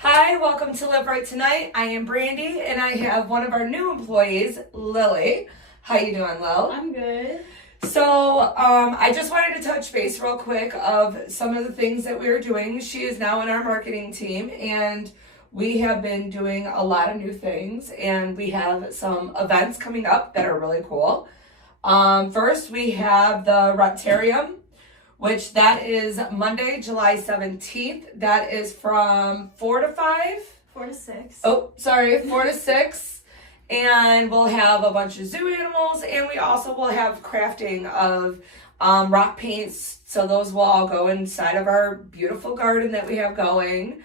Hi, welcome to Live Right Tonight. I am Brandi, and I have one of our new employees, Lily. How you doing, Lil? I'm good. So, I just wanted to touch base real quick of some of the things that we are doing. She is now in our marketing team, and we have been doing a lot of new things, and we have some events coming up that are really cool. First, we have the Rotarium, which that is Monday, July 17th. That is from 4 to 5. 4 to 6. Oh, sorry, 4 to 6. And we'll have a bunch of zoo animals, and we also will have crafting of rock paints. So those will all go inside of our beautiful garden that we have going.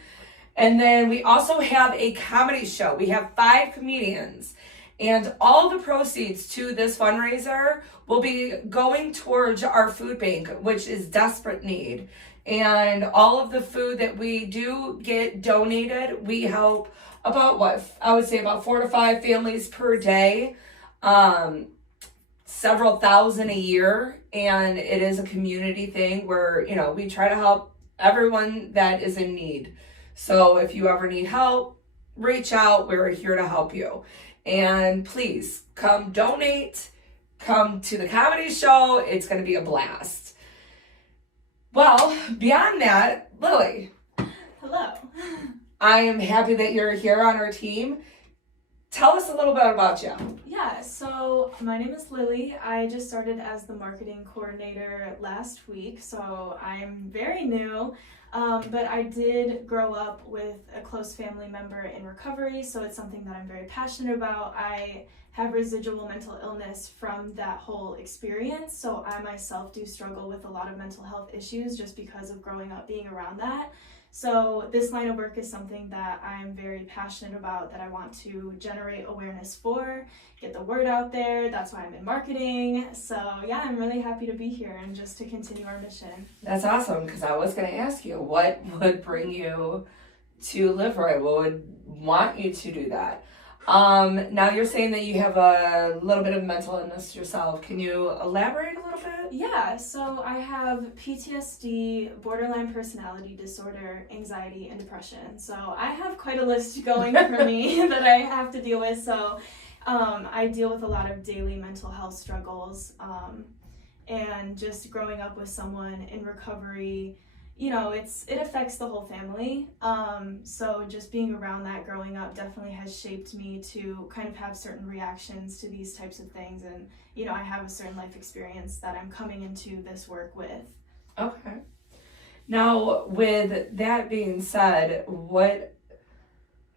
And then we also have a comedy show. We have 5 comedians. And all the proceeds to this fundraiser will be going towards our food bank, which is desperate need. And all of the food that we do get donated, we help about about 4 to 5 families per day, several thousand a year. And it is a community thing where, we try to help everyone that is in need. So if you ever need help, reach out. We're here to help you. And please come donate, come to the comedy show. It's going to be a blast. Well, beyond that, Lily. Hello. I am happy that you're here on our team. Tell us a little bit about you. Yeah, so my name is Lily. I just started as the marketing coordinator last week, so I'm very new. But I did grow up with a close family member in recovery, so it's something that I'm very passionate about. I have residual mental illness from that whole experience, so I myself do struggle with a lot of mental health issues just because of growing up being around that. So this line of work is something that I'm very passionate about, that I want to generate awareness for, get the word out there. That's why I'm in marketing. So yeah, I'm really happy to be here and just to continue our mission. That's awesome, because I was going to ask you, what would bring you to Live Right? What would want you to do that? Now you're saying that you have a little bit of mental illness yourself. Can you elaborate a little bit? Yeah, so I have PTSD, borderline personality disorder, anxiety, and depression. So I have quite a list going for me that I have to deal with. So I deal with a lot of daily mental health struggles, and just growing up with someone in recovery, it affects the whole family. So just being around that growing up definitely has shaped me to kind of have certain reactions to these types of things. And, I have a certain life experience that I'm coming into this work with. Okay. Now, with that being said, what,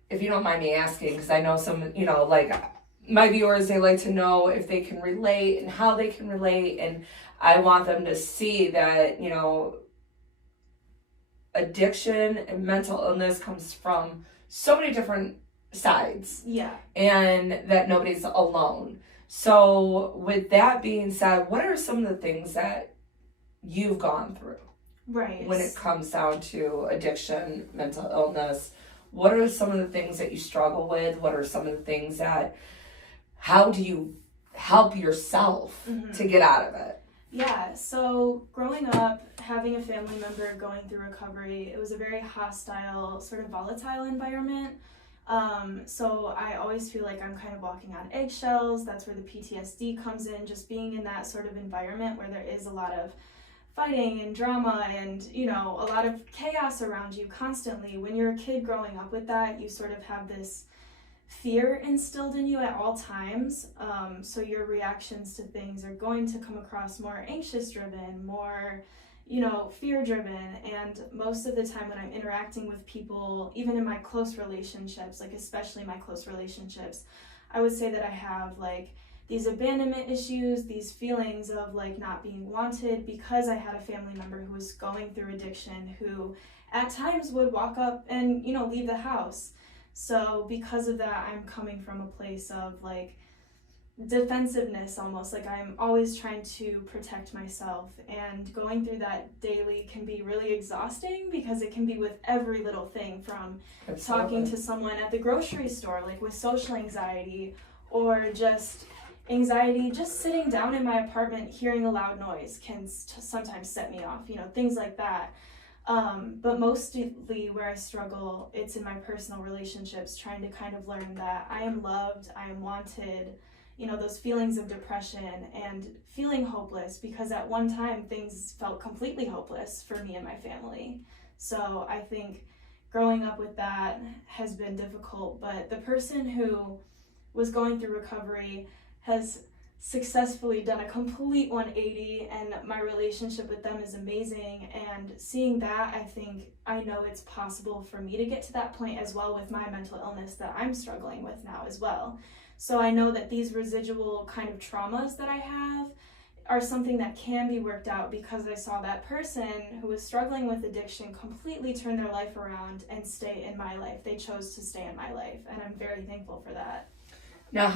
if you don't mind me asking, because I know some, like my viewers, they like to know if they can relate and how they can relate. And I want them to see that, addiction and mental illness comes from so many different sides. Yeah. And that nobody's alone. So with that being said, what are some of the things that you've gone through? Right. When it comes down to addiction, mental illness, what are some of the things that you struggle with? What are some of the things how do you help yourself to get out of it? Yeah, so growing up, having a family member going through recovery, it was a very hostile, sort of volatile environment. So I always feel like I'm kind of walking on eggshells. That's where the PTSD comes in, just being in that sort of environment where there is a lot of fighting and drama and, a lot of chaos around you constantly. When you're a kid growing up with that, you sort of have this fear instilled in you at all times. So your reactions to things are going to come across more anxious driven, more, fear driven. And most of the time when I'm interacting with people, even in my close relationships, like especially my close relationships, I would say that I have like these abandonment issues, these feelings of like not being wanted, because I had a family member who was going through addiction, who at times would walk up and, leave the house. So because of that, I'm coming from a place of like defensiveness almost, like I'm always trying to protect myself, and going through that daily can be really exhausting because it can be with every little thing, from talking to someone at the grocery store, like with social anxiety, or just anxiety, just sitting down in my apartment hearing a loud noise can sometimes set me off, things like that. But mostly where I struggle, it's in my personal relationships, trying to kind of learn that I am loved, I am wanted, those feelings of depression and feeling hopeless, because at one time things felt completely hopeless for me and my family. So I think growing up with that has been difficult, but the person who was going through recovery has successfully done a complete 180, and my relationship with them is amazing. And seeing that, I know it's possible for me to get to that point as well with my mental illness that I'm struggling with now as well. So I know that these residual kind of traumas that I have are something that can be worked out, because I saw that person who was struggling with addiction completely turn their life around and stay in my life. They chose to stay in my life, and I'm very thankful for that. Now,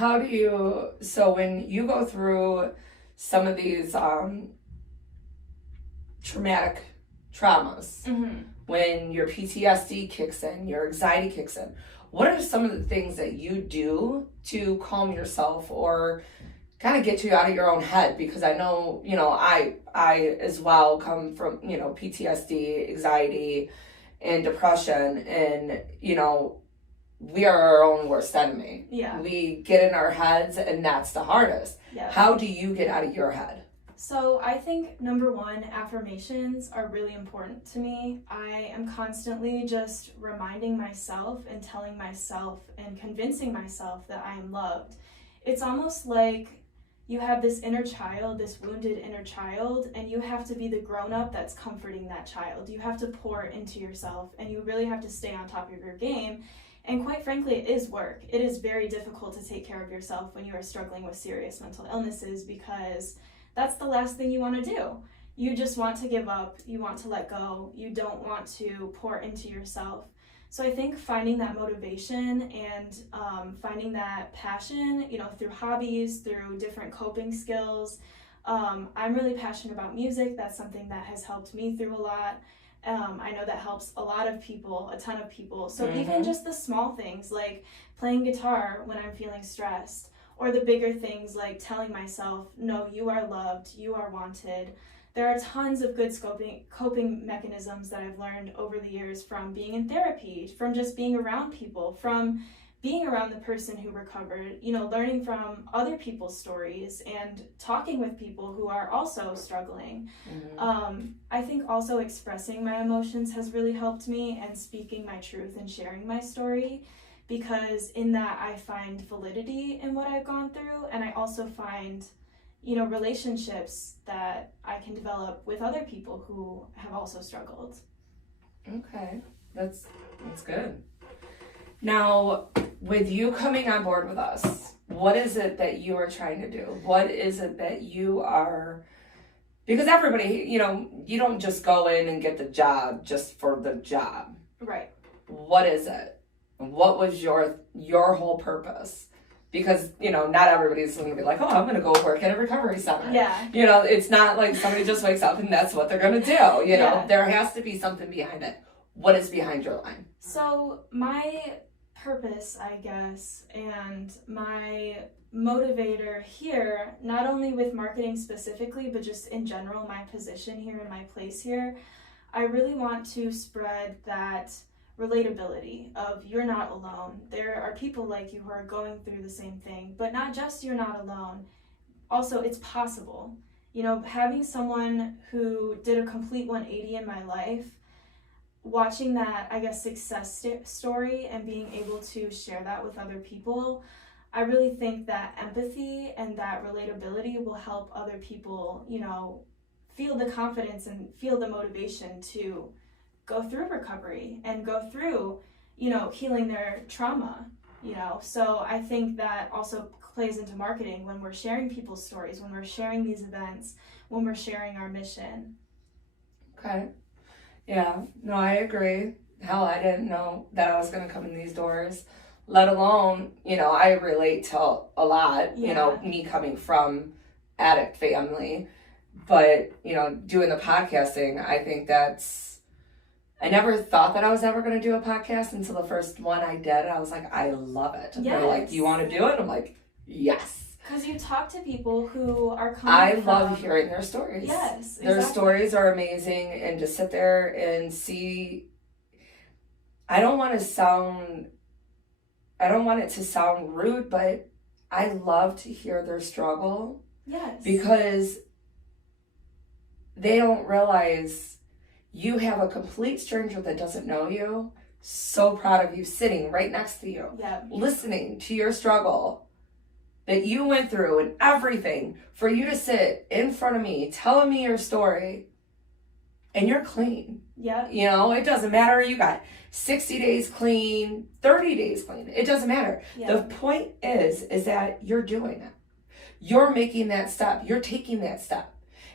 so when you go through some of these traumatic traumas, when your PTSD kicks in, your anxiety kicks in, what are some of the things that you do to calm yourself or kind of get you out of your own head? Because I know, I as well come from, PTSD, anxiety, and depression, and, we are our own worst enemy. Yeah. We get in our heads, and that's the hardest. Yeah. How do you get out of your head? So I think, number one, affirmations are really important to me. I am constantly just reminding myself and telling myself and convincing myself that I am loved. It's almost like you have this inner child, this wounded inner child, and you have to be the grown-up that's comforting that child. You have to pour into yourself, and you really have to stay on top of your game. And quite frankly, it is work. It is very difficult to take care of yourself when you are struggling with serious mental illnesses, because that's the last thing you want to do. You just want to give up. You want to let go. You don't want to pour into yourself. So I think finding that motivation and finding that passion, through hobbies, through different coping skills. I'm really passionate about music. That's something that has helped me through a lot. I know that helps a lot of people, a ton of people. So even just the small things like playing guitar when I'm feeling stressed, or the bigger things like telling myself, no, you are loved, you are wanted. There are tons of good coping mechanisms that I've learned over the years from being in therapy, from just being around people, from being around the person who recovered, learning from other people's stories and talking with people who are also struggling. I think also expressing my emotions has really helped me, and speaking my truth and sharing my story, because in that I find validity in what I've gone through, and I also find, relationships that I can develop with other people who have also struggled. Okay, that's good. Now, with you coming on board with us, what is it that you are trying to do? What is it that you are, because everybody, you don't just go in and get the job just for the job. Right. What is it? What was your whole purpose? Because, not everybody's going to be like, oh, I'm going to go work at a recovery center. Yeah. It's not like somebody just wakes up and that's what they're going to do. Yeah. There has to be something behind it. What is behind your line? So my purpose, I guess, and my motivator here, not only with marketing specifically, but just in general, my position here and my place here, I really want to spread that relatability of you're not alone. There are people like you who are going through the same thing, but not just you're not alone. Also, it's possible. Having someone who did a complete 180 in my life, watching that, I guess, success story and being able to share that with other people, I really think that empathy and that relatability will help other people, feel the confidence and feel the motivation to go through recovery and go through, healing their trauma, So I think that also plays into marketing when we're sharing people's stories, when we're sharing these events, when we're sharing our mission. Okay. Yeah, no, I agree. Hell, I didn't know that I was going to come in these doors, let alone, I relate to a lot, me coming from addict family, but, doing the podcasting, I think I never thought that I was ever going to do a podcast until the first one I did. I was like, I love it. Yes. They're like, do you want to do it? I'm like, yes. Because you talk to people who are coming I from... love hearing their stories. Yes, Their exactly. stories are amazing, and to sit there and see, I don't want it to sound rude, but I love to hear their struggle. Yes. Because they don't realize you have a complete stranger that doesn't know you, so proud of you, sitting right next to you, listening to your struggle that you went through and everything, for you to sit in front of me telling me your story, and you're clean. Yeah. You know, it doesn't matter. You got 60 days clean, 30 days clean. It doesn't matter. Yeah. The point is that you're doing it. You're making that step. You're taking that step.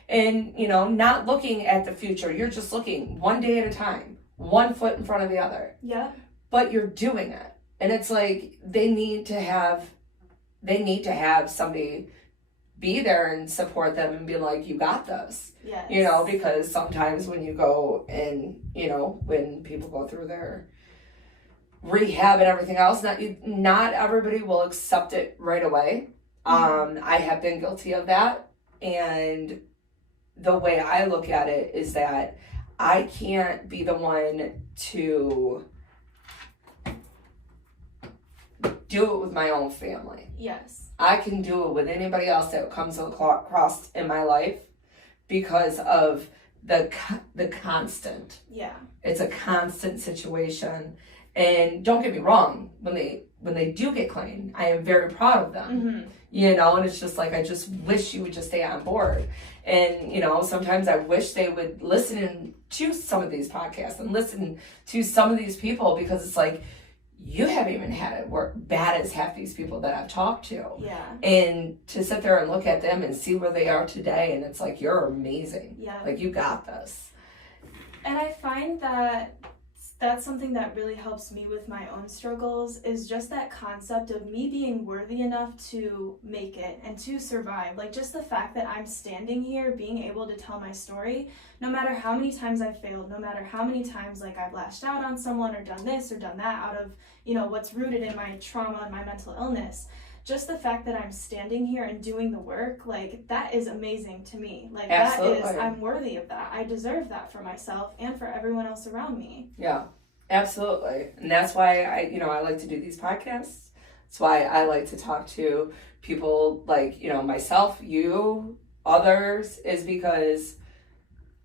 And, you know, not looking at the future. You're just looking one day at a time, one foot in front of the other. Yeah. But you're doing it. And it's like they need to have somebody be there and support them and be like, you got this. Yes. You know, because sometimes when you go and, you know, when people go through their rehab and everything else, not everybody will accept it right away. I have been guilty of that, and the way I look at it is that I can't be the one to do it with my own family. Yes. I can do it with anybody else that comes across in my life because of the constant. Yeah. It's a constant situation. And don't get me wrong, when they do get clean, I am very proud of them. Mm-hmm. You know, and it's just like, I just wish you would just stay on board. And, you know, sometimes I wish they would listen to some of these podcasts and listen to some of these people, because it's like, you haven't even had it work bad as half these people that I've talked to. Yeah. And to sit there and look at them and see where they are today, and it's like, you're amazing. Yeah. Like, you got this. And I find that that's something that really helps me with my own struggles, is just that concept of me being worthy enough to make it and to survive. Like, just the fact that I'm standing here being able to tell my story, no matter how many times I've failed, no matter how many times like I've lashed out on someone or done this or done that out of, you know, what's rooted in my trauma and my mental illness. Just the fact that I'm standing here and doing the work, like, that is amazing to me. Like, Absolutely. that is, I'm worthy of that. I deserve that for myself and for everyone else around me. Yeah, absolutely. And that's why I like to do these podcasts. That's why I like to talk to people like, you know, myself, you, others, is because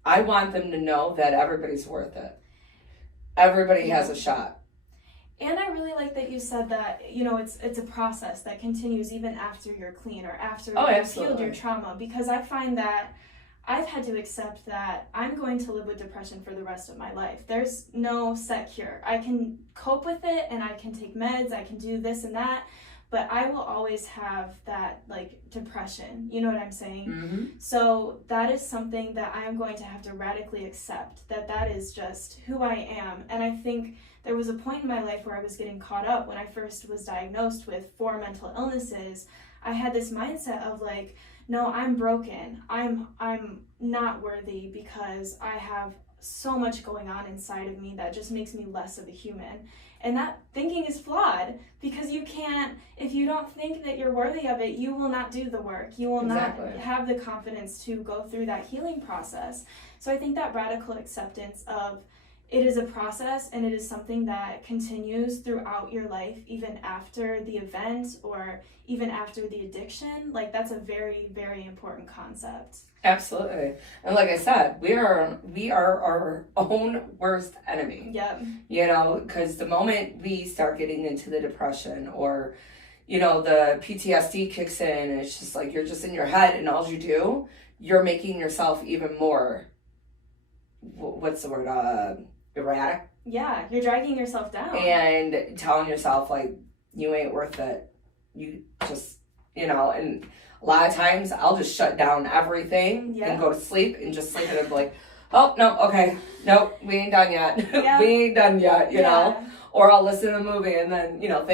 I want them to know that everybody's worth it. Everybody has a shot. And I really like that you said that, you know, it's a process that continues even after you're clean or after you've healed your trauma, because I find that I've had to accept that I'm going to live with depression for the rest of my life. There's no set cure. I can cope with it and I can take meds, I can do this and that, but I will always have that, like, depression. You know what I'm saying? Mm-hmm. So that is something that I am going to have to radically accept, that is just who I am. And I think there was a point in my life where I was getting caught up when I first was diagnosed with 4 mental illnesses. I had this mindset of like, no, I'm broken. I'm not worthy because I have so much going on inside of me that just makes me less of a human. And that thinking is flawed, because you can't, if you don't think that you're worthy of it, you will not do the work. You will not have the confidence to go through that healing process. So I think that radical acceptance of it is a process, and it is something that continues throughout your life, even after the event or even after the addiction. Like, that's a very, very important concept. Absolutely. And like I said, we are our own worst enemy. Yep. You know, because the moment we start getting into the depression, or, you know, the PTSD kicks in, and it's just like you're just in your head, and all you do, you're making yourself even more, what's the word, erratic. Yeah, you're dragging yourself down. And telling yourself, like, you ain't worth it. You just, you know, and a lot of times I'll just shut down everything and go to sleep and just sleep, and I'm like, oh, no, okay, nope, we ain't done yet. Yeah. We ain't done yet, you know? Or I'll listen to a movie and then, you know,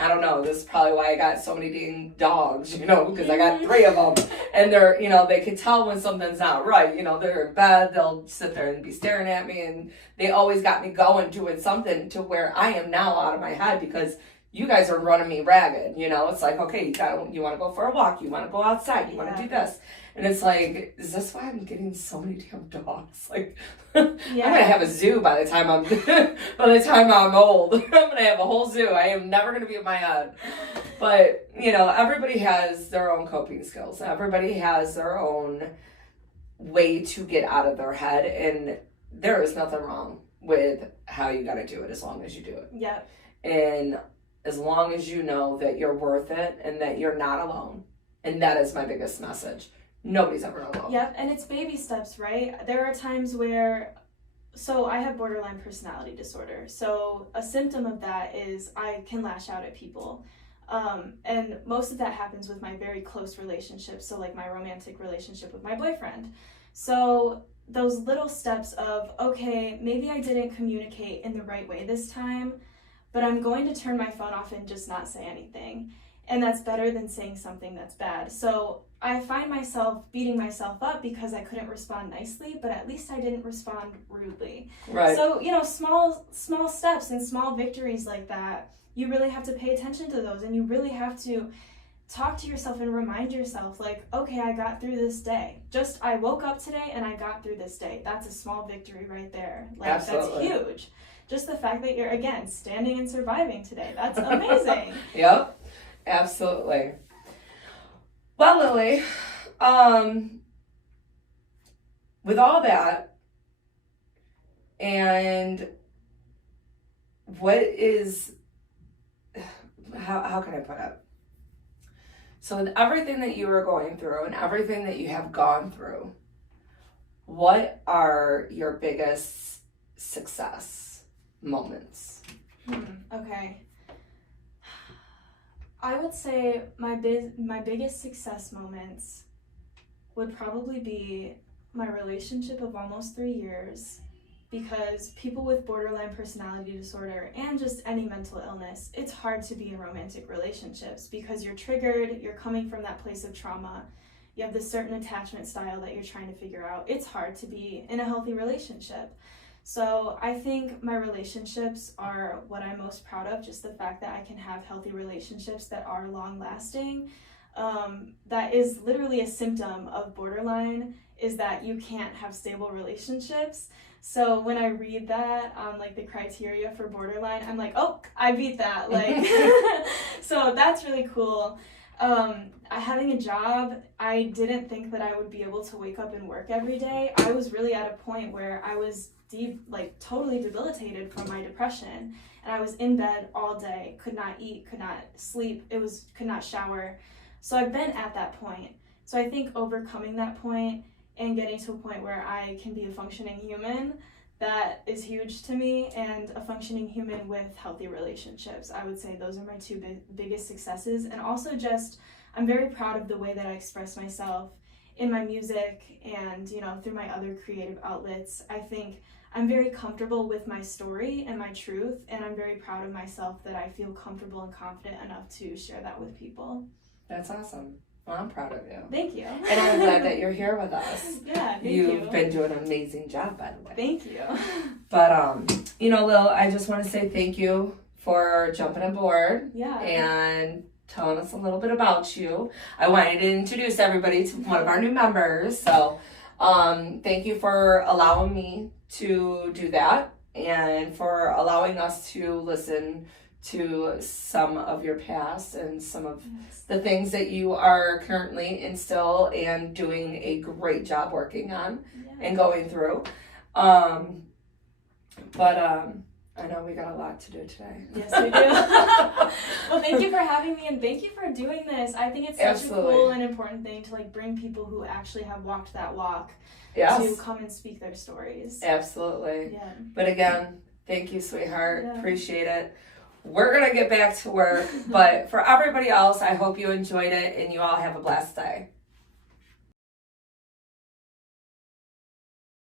I don't know, this is probably why I got so many dang dogs, you know, because I got 3 of them. And they're, you know, they can tell when something's not right. You know, they're in bed, they'll sit there and be staring at me, and they always got me going, doing something to where I am now out of my head, because you guys are running me ragged, you know? It's like, okay, you want to go for a walk, you want to go outside, you want to do this. And it's like, is this why I'm getting so many damn dogs? Like, I'm gonna have a zoo by the time I'm old. I'm gonna have a whole zoo. I am never gonna be at my head. But, you know, everybody has their own coping skills. Everybody has their own way to get out of their head, and there is nothing wrong with how you gotta do it as long as you do it. Yep. And as long as you know that you're worth it and that you're not alone. And that is my biggest message. Nobody's ever alone. Yep, and it's baby steps, right? There are times where, so I have borderline personality disorder. So a symptom of that is I can lash out at people. And most of that happens with my very close relationships. So like my romantic relationship with my boyfriend. So those little steps of, okay, maybe I didn't communicate in the right way this time, but I'm going to turn my phone off and just not say anything. And that's better than saying something that's bad. So I find myself beating myself up because I couldn't respond nicely, but at least I didn't respond rudely. Right. So, you know, small steps and small victories like that, you really have to pay attention to those, and you really have to talk to yourself and remind yourself, like, okay, I got through this day. Just, I woke up today and I got through this day. That's a small victory right there. Like, Absolutely. That's huge. Just the fact that you're, again, standing and surviving today. That's amazing. Yep. Absolutely. Well, Lily, with all that, and what is, how can I put it? So with everything that you are going through and everything that you have gone through, what are your biggest success moments? Okay. I would say my biggest success moments would probably be my relationship of almost 3 years, because people with borderline personality disorder and just any mental illness, it's hard to be in romantic relationships because you're triggered, you're coming from that place of trauma, you have this certain attachment style that you're trying to figure out. It's hard to be in a healthy relationship. So I think my relationships are what I'm most proud of, just the fact that I can have healthy relationships that are long-lasting. That is literally a symptom of borderline, is that you can't have stable relationships. So when I read that on like the criteria for borderline, I'm like, oh, I beat that. Like, so that's really cool. Having a job, I didn't think that I would be able to wake up and work every day. I was really at a point where I was totally debilitated from my depression, and I was in bed all day, could not eat, could not sleep, could not shower. So I've been at that point. So I think overcoming that point and getting to a point where I can be a functioning human, that is huge to me, and a functioning human with healthy relationships. I would say those are my two biggest successes. And also just, I'm very proud of the way that I express myself in my music and, you know, through my other creative outlets. I think I'm very comfortable with my story and my truth, and I'm very proud of myself that I feel comfortable and confident enough to share that with people. That's awesome. Well, I'm proud of you. Thank you. And I'm glad that you're here with us. Yeah, thank You've been doing an amazing job, by the way. Thank you. But, you know, Lil, I just want to say thank you for jumping aboard. Yeah. And telling us a little bit about you. I wanted to introduce everybody to one of our new members. So, thank you for allowing me to do that, and for allowing us to listen to some of your past and some of the things that you are currently in still and doing a great job working on and going through. I know we got a lot to do today. Yes, we do. Well, thank you for having me, and thank you for doing this. I think it's such a cool and important thing to like bring people who actually have walked that walk to come and speak their stories. Absolutely. Yeah. But again, thank you, sweetheart. Yeah. Appreciate it. We're going to get back to work, but for everybody else, I hope you enjoyed it and you all have a blessed day.